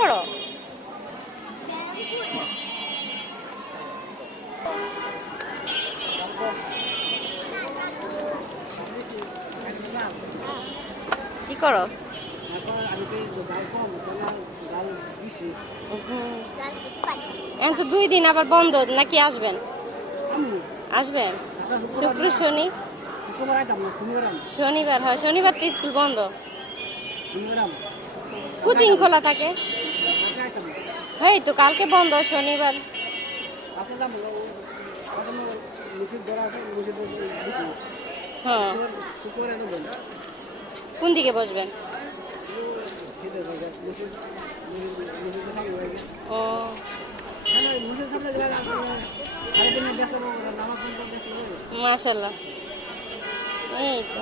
করো? কি করো? এখন তো 2 দিন আবার বন্ধ, নাকি আসবেন? আসবেন শুক্র শনি? শনিবার হয়, শনিবার তো স্কুল বন্ধ, কোচিং খোলা থাকে। এই তো কালকে বন্ধ, শনিবার। হ্যাঁ, কোন দিকে বসবেন? ও মাশাআল্লাহ, এই তো।